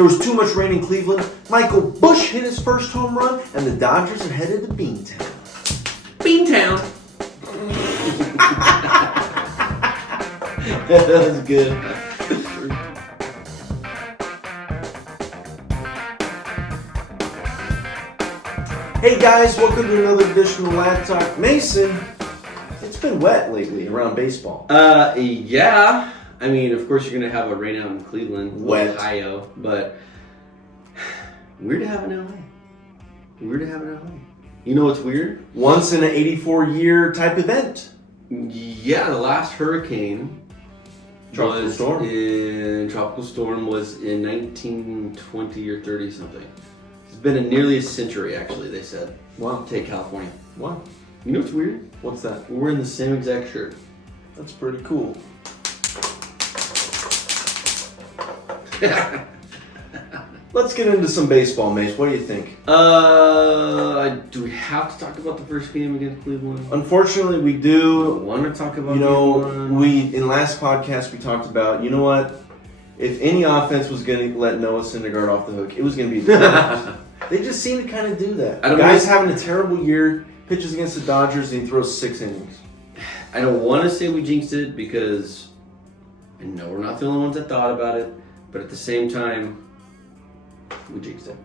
There was too much rain in Cleveland. Michael Busch hit his first home run, and the Dodgers are headed to Beantown. Beantown. That was good. Hey guys, welcome to another edition of Lad Talk. Mason, it's been wet lately around baseball. Yeah. I mean, of course, you're going to have a rain out in Cleveland, Wet. Ohio, but weird to have in LA. Weird to have in LA. You know what's weird? Once in an 84-year type event. Yeah, the last hurricane Tropical storm was in 1920 or 30 something. It's been nearly a century, actually, they said. Wow. Take California. Wow. You know what's weird? What's that? We're wearing the same exact shirt. That's pretty cool. Let's get into some baseball, Mace. What do you think? Do we have to talk about the first game against Cleveland? Unfortunately, we do. Want to talk about? In last podcast we talked about. You know what? If any offense was going to let Noah Syndergaard off the hook, it was going to be the Dodgers. They just seem to kind of do that. The guy's having a terrible year. Pitches against the Dodgers and he throws 6 innings. I don't want to say we jinxed it because I know we're not the only ones that thought about it, but at the same time, we jinxed it.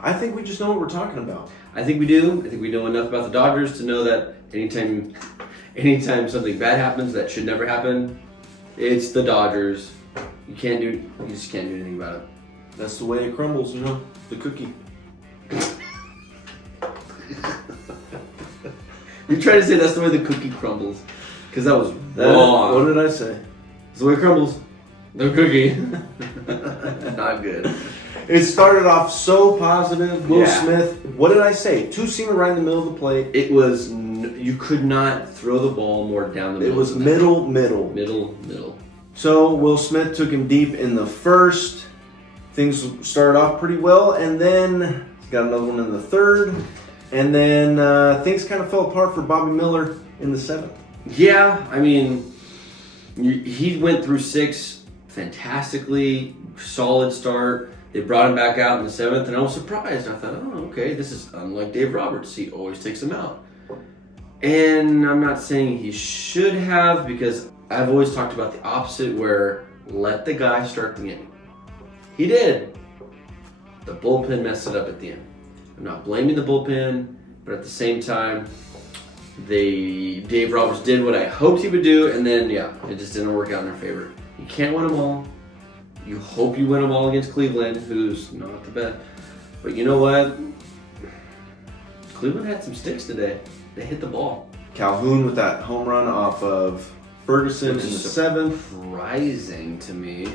I think we just know what we're talking about. I think we do. I think we know enough about the Dodgers to know that anytime something bad happens that should never happen, it's the Dodgers. You just can't do anything about it. That's the way it crumbles, you know, the cookie. You try to say that's the way the cookie crumbles, because that was wrong. What did I say? It's the way it crumbles. The cookie. Not good. It started off so positive. Will Yeah. Smith, what did I say? 2-seamer right in the middle of the plate. It was, you could not throw the ball more down the middle. It was middle. Middle. So Will Smith took him deep in the first. Things started off pretty well, and then got another one in the third. And then things kind of fell apart for Bobby Miller in the 7th. Yeah, I mean, he went through 6 fantastically, solid start. They brought him back out in the 7th, and I was surprised. I thought, oh, okay, this is unlike Dave Roberts. He always takes him out. And I'm not saying he should have, because I've always talked about the opposite, where let the guy start the inning. He did. The bullpen messed it up at the end. I'm not blaming the bullpen, but at the same time, Dave Roberts did what I hoped he would do, and then, it just didn't work out in their favor. You can't win them all. You hope you win them all against Cleveland, who's not the best. But you know what? Cleveland had some sticks today. They hit the ball. Calhoun with that home run off of Ferguson in the 7th. Surprising to me.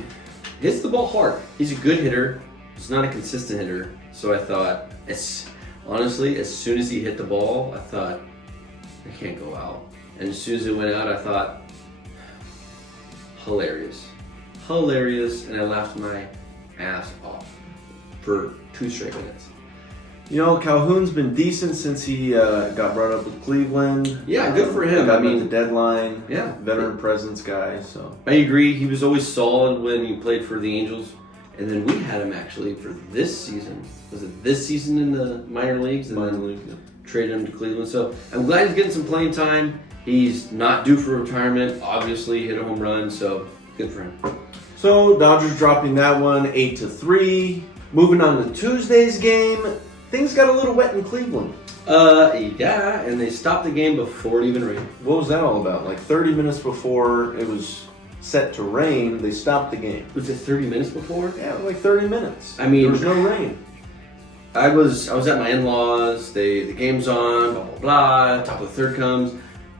Hits the ball hard. He's a good hitter. He's not a consistent hitter. So I thought, honestly, as soon as he hit the ball, I thought, I can't go out. And as soon as it went out, I thought, hilarious. And I laughed my ass off for 2 straight minutes. You know, Calhoun's been decent since he got brought up with Cleveland. Yeah, good for him. Got him at the deadline. Yeah. Veteran presence guy, so. I agree. He was always solid when he played for the Angels. And then we had him actually for this season. Was it this season in the minor leagues? And then traded him to Cleveland. So I'm glad he's getting some playing time. He's not due for retirement. Obviously, he hit a home run, so good for him. So Dodgers dropping that one 8-3. Moving on to Tuesday's game. Things got a little wet in Cleveland. Yeah, and they stopped the game before it even rained. What was that all about? Like 30 minutes before it was set to rain, they stopped the game. Was it 30 minutes before? Yeah, like 30 minutes. I mean, there was no rain. I was at my in-laws. The game's on. Blah blah blah. Top of the third comes,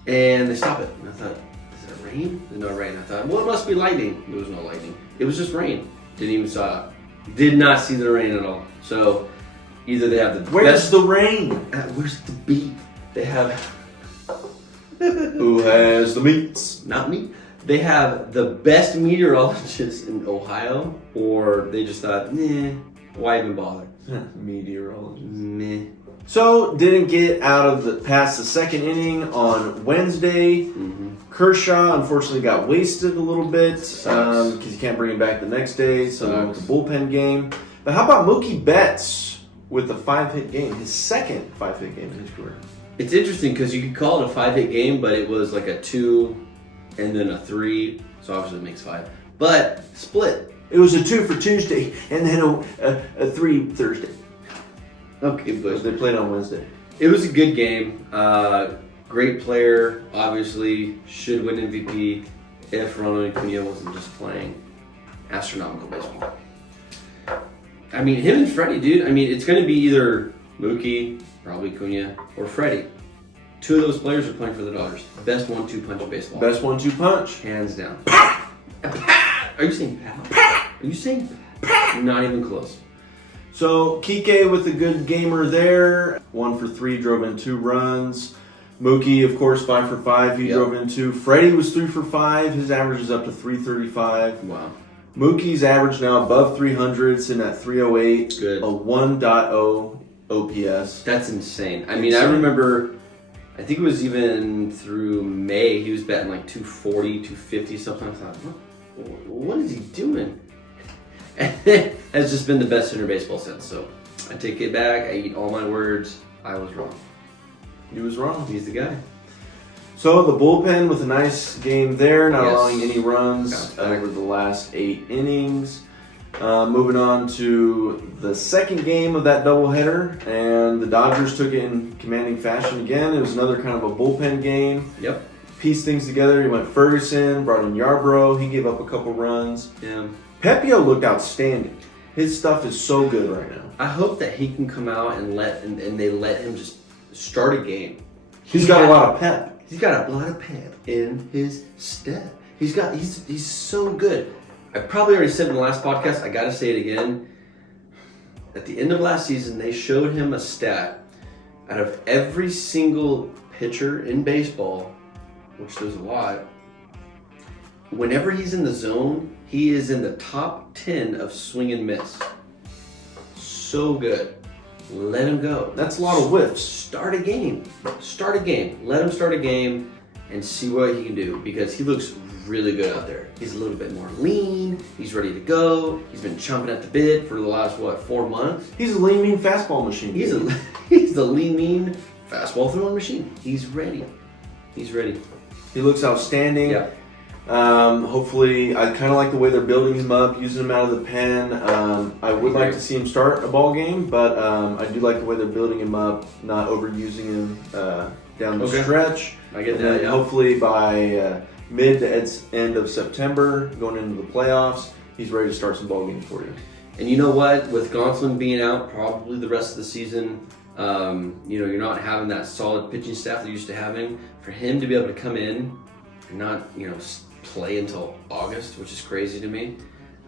and they stop it. And I thought, is it rain? There's no rain. I thought, well, it must be lightning. There was no lightning. It was just rain. Did not see the rain at all. So either they have the Where's the rain? Where's the beef? They have. Who has the meats? Not me. They have the best meteorologists in Ohio, or they just thought, why even bother? Meteorologist. Meh. So, didn't get out of past the second inning on Wednesday. Kershaw, unfortunately, got wasted a little bit because you can't bring him back the next day. So, the bullpen game. But how about Mookie Betts with a 5-hit game? His second 5-hit game in his career. It's interesting because you could call it a 5-hit game, but it was like a 2 and then a 3. So, obviously, it makes 5. But split. It was a 2 for Tuesday and then a 3 Thursday. Okay, Busch. They played on Wednesday. It was a good game. Great player. Obviously, should win MVP if Ronald Acuna wasn't just playing astronomical baseball. I mean, him and Freddie, dude. I mean, it's going to be either Mookie, probably Acuna, or Freddie. 2 of those players are playing for the Dodgers. Best 1-2 punch of baseball. Best 1-2 punch. Hands down. Are you saying pow? Are you saying pow? Not even close. So, Kike with a good gamer there. 1 for 3, drove in 2 runs. Mookie, of course, 5 for 5. He drove in 2. Freddie was 3 for 5. His average is up to 335. Wow. Mookie's average now above 300, sitting at 308. Good. A 1.0 OPS. That's insane. I mean, I remember, I think it was even through May, he was batting like 240, 250, something. I thought, what is he doing? And it has just been the best hitter baseball since. So I take it back. I eat all my words. I was wrong. You was wrong. He's the guy. So the bullpen with a nice game there, not allowing any runs over the last 8 innings. Moving on to the second game of that doubleheader, and the Dodgers took it in commanding fashion again. It was another kind of a bullpen game. Yep. Pieced things together. He went Ferguson, brought in Yarbrough. He gave up a couple runs. Yeah. Pepio looked outstanding. His stuff is so good right now. I hope that he can come out and they let him just start a game. He's got a lot of pep. He's got a lot of pep in his step. He's so good. I probably already said in the last podcast, I gotta say it again. At the end of last season, they showed him a stat. Out of every single pitcher in baseball, which there's a lot, whenever he's in the zone, he is in the top 10 of swing and miss. So good. Let him go. That's a lot of whiffs. Start a game. Let him start a game and see what he can do, because he looks really good out there. He's a little bit more lean. He's ready to go. He's been chomping at the bit for the last, 4 months? He's a lean, mean fastball machine. He's the lean, mean fastball throwing machine. He's ready. He looks outstanding. Yeah. Hopefully, I kind of like the way they're building him up, using him out of the pen. I would like to see him start a ball game, but I do like the way they're building him up, not overusing him down the stretch. I get that. Yeah. Hopefully, by mid to end of September, going into the playoffs, he's ready to start some ball games for you. And you know what? With Gonsolin being out probably the rest of the season, you're not having that solid pitching staff they're used to having. For him to be able to come in and not, play until August, which is crazy to me.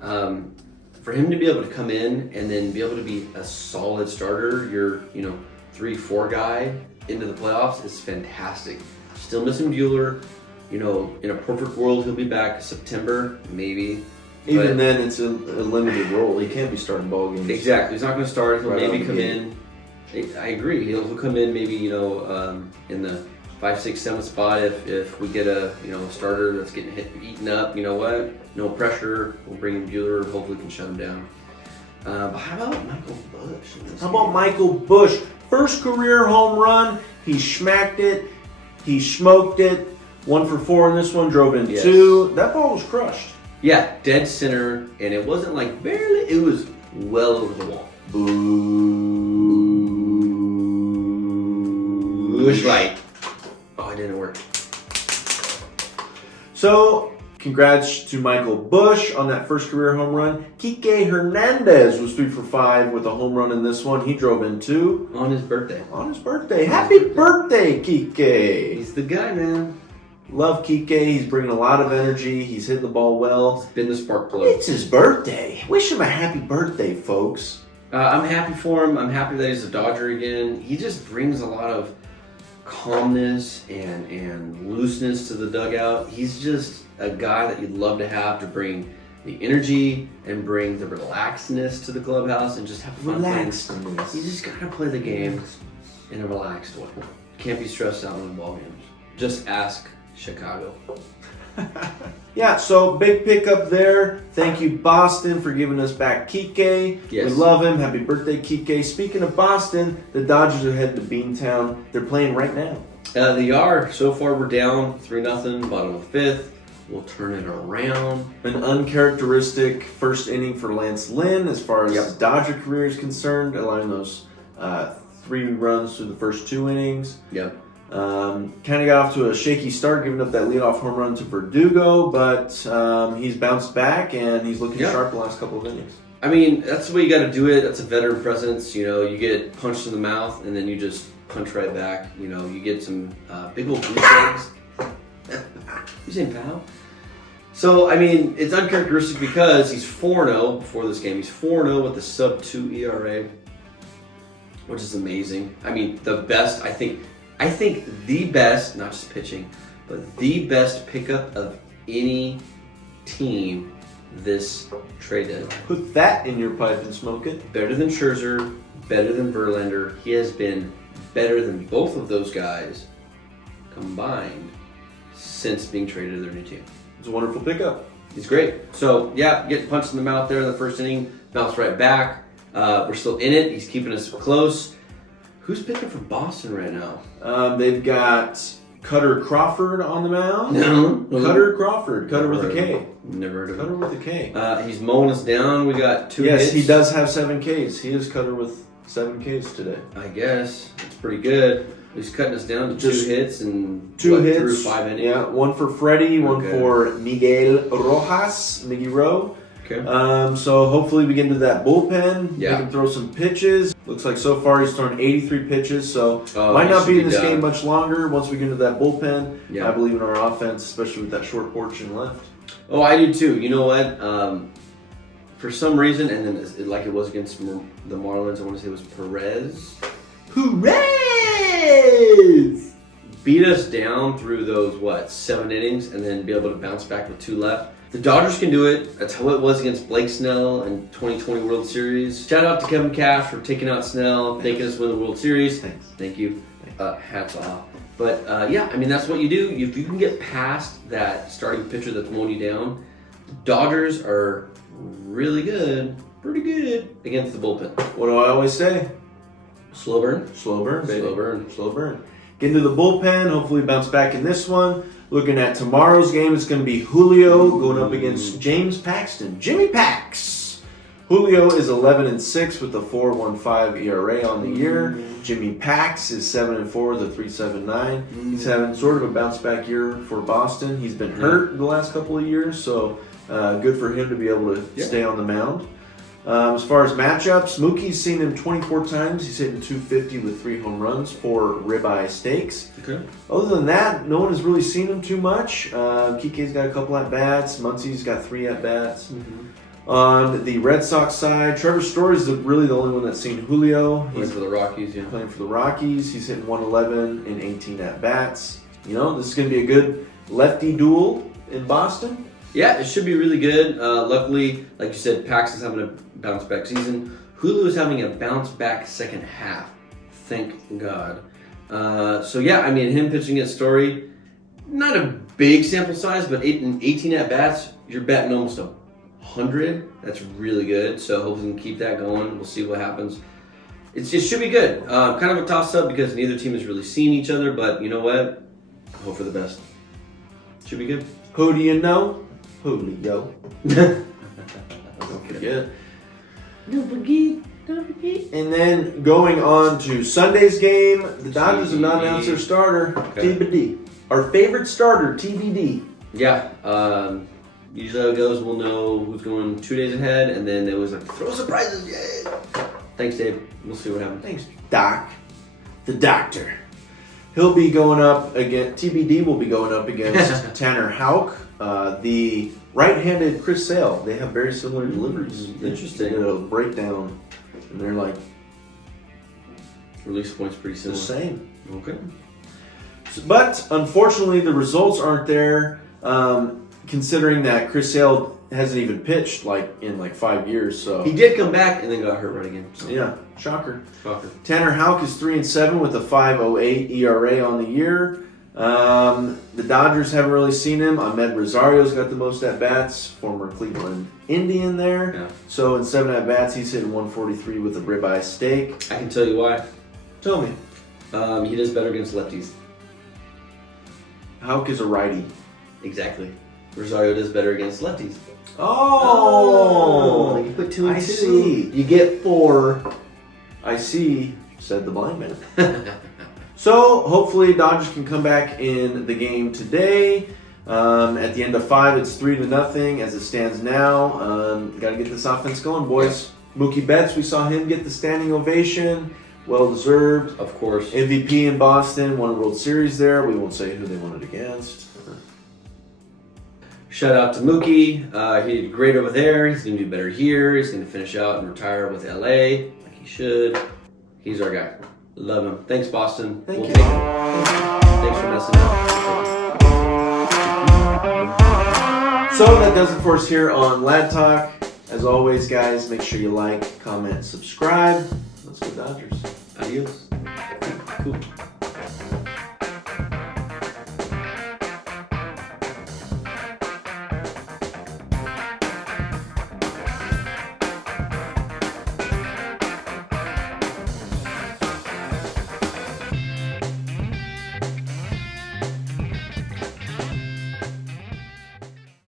For him to be able to come in and then be able to be a solid starter, your 3-4 guy into the playoffs is fantastic. Still missing Bueller. In a perfect world, he'll be back September, maybe. Even then, it's a limited role. He can't be starting ball games. Exactly. He's not going to start. He'll maybe come in. I agree. He'll come in maybe, in the 5, 6, 7 spot if we get a starter that's getting eaten up. You know what? No pressure. We'll bring in Bueller. Hopefully, can shut him down. But how about Michael Busch? How about Michael Busch? First career home run. He schmacked it. He smoked it. 1 for 4 in this one. Drove in 2. That ball was crushed. Yeah, dead center, and it wasn't like barely. It was well over the wall. Busch right. Oh, it didn't work. So, congrats to Michael Busch on that first career home run. Kike Hernandez was 3 for 5 with a home run in this one. He drove in 2. On his birthday. Happy birthday, Kike. He's the guy, man. Love Kike. He's bringing a lot of energy. He's hitting the ball well. He's been the spark plug. It's his birthday. Wish him a happy birthday, folks. I'm happy for him. I'm happy that he's a Dodger again. He just brings a lot of calmness and looseness to the dugout. He's just a guy that you'd love to have to bring the energy and bring the relaxedness to the clubhouse and just have fun. Relaxedness. You just gotta play the game. in a relaxed way. Can't be stressed out in ball games. Just ask Chicago. Yeah, so big pickup there. Thank you, Boston, for giving us back Kike. Yes. We love him. Happy birthday, Kike. Speaking of Boston, the Dodgers are heading to Beantown. They're playing right now. They are. So far, we're down 3-0, bottom of the fifth. We'll turn it around. An uncharacteristic first inning for Lance Lynn as far as his Dodger career is concerned, allowing those 3 runs through the first 2 innings. Yep. Kind of got off to a shaky start, giving up that leadoff home run to Verdugo, but he's bounced back and he's looking sharp the last couple of innings. I mean, that's the way you got to do it. That's a veteran presence. You know, you get punched in the mouth and then you just punch right back. You know, you get some big old goose eggs. You saying pal? So, I mean, it's uncharacteristic because he's 4-0 before this game. He's 4-0 with a sub-2 ERA, which is amazing. I mean, the best, I think the best, not just pitching, but the best pickup of any team this trade deadline. Put that in your pipe and smoke it. Better than Scherzer, better than Verlander. He has been better than both of those guys combined since being traded to their new team. It's a wonderful pickup. He's great. So, yeah, getting punched in the mouth there in the first inning, bounce right back. We're still in it. He's keeping us close. Who's picking for Boston right now? They've got Cutter Crawford on the mound. No. Cutter Crawford. Cutter with a K. Never heard of him. Cutter with a K. He's mowing us down. We got 2 hits. Yes, he does have 7 Ks. He is Cutter with 7 Ks today. I guess. It's pretty good. He's cutting us down to Just 2 hits and 2 hits through 5 innings. Yeah, 1 for Freddie, 1 for Miguel Rojas, Miggy Rowe. Okay. So hopefully we get into that bullpen. Yeah. He can throw some pitches. Looks like so far he's thrown 83 pitches, so might he not should be in be this done. game much longer once we get into that bullpen. Yeah. I believe in our offense, especially with that short portion left. Oh, I do too. You know what? For some reason, and then like it was against the Marlins, I want to say it was Perez. Perez! Beat us down through those, 7 innings, and then be able to bounce back with 2 left. The Dodgers can do it. That's how it was against Blake Snell in 2020 World Series. Shout out to Kevin Cash for taking out Snell, making us win the World Series. Thanks. Thank you. Hats off. But yeah, I mean, that's what you do. If you can get past that starting pitcher that's mowing you down, the Dodgers are really good, pretty good against the bullpen. What do I always say? Slow burn. Slow burn, baby. Slow burn. Slow burn. Get into the bullpen. Hopefully bounce back in this one. Looking at tomorrow's game, it's going to be Julio going up against James Paxton. Jimmy Pax. Julio is 11-6 with a 4.15 ERA on the year. Jimmy Pax is 7-4 with a 3.79. He's having sort of a bounce back year for Boston. He's been hurt the last couple of years, so good for him to be able to stay on the mound. As far as matchups, Mookie's seen him 24 times. He's hitting 250 with 3 home runs, 4 ribeye steaks. Okay. Other than that, no one has really seen him too much. Kike's got a couple at-bats. Muncie's got 3 at-bats. On the Red Sox side, Trevor Story is really the only one that's seen Julio. He's for the Rockies, yeah. Playing for the Rockies. He's hitting 111 in 18 at-bats. You know, this is going to be a good lefty duel in Boston. Yeah, it should be really good. Luckily, like you said, Pax is having a bounce back season. Julio is having a bounce back second half. Thank God. So yeah, I mean, him pitching his Story, not a big sample size, but 18 at bats, you're batting almost 100. That's really good. So hopefully we can keep that going. We'll see what happens. It should be good. Kind of a toss up because neither team has really seen each other, but you know what? Hope for the best. Should be good. Who do you know? Julio. Don't forget. Don't forget. Don't forget. And then going on to Sunday's game, the Dodgers have not announced their starter, Okay. TBD. Our favorite starter, TBD. Yeah. Usually how it goes, we'll know who's going 2 days ahead, and then it was like, throw surprises, yay! Thanks, Dave. We'll see what happens. Thanks, Doc. The doctor. He'll be going up against, TBD will be going up against Tanner Houck, the right-handed Chris Sale. They have very similar deliveries. Interesting. They did a breakdown, and they're like Release points pretty the similar. same. Okay. But unfortunately, the results aren't there. Considering that Chris Sale hasn't even pitched in 5 years. So he did come back and then got hurt right again. So. Yeah, shocker. Shocker. Tanner Houck is 3-7 with a 5.08 ERA on the year. The Dodgers haven't really seen him. Ahmed Rosario's got the most at bats, former Cleveland Indian there. Yeah. So in 7 at bats, he's hitting 143 with a ribeye steak. I can tell you why. Tell me. He does better against lefties. Houck is a righty. Exactly. Rosario does better against lefties. Oh, you put 2 and 2. I see. You get 4. I see, said the blind man. So hopefully Dodgers can come back in the game today. At the end of 5, it's 3-0 as it stands now. Got to get this offense going, boys. Mookie Betts, we saw him get the standing ovation. Well deserved. Of course. MVP in Boston, won a World Series there. We won't say who they won it against. Shout out to Mookie. He did great over there. He's going to do better here. He's going to finish out and retire with LA like he should. He's our guy. Love him. Thanks, Boston. Thank you. Take him. Thanks for messing up. So that does it for us here on Lad Talk. As always, guys, make sure you like, comment, subscribe. Let's go Dodgers. Adios. Cool.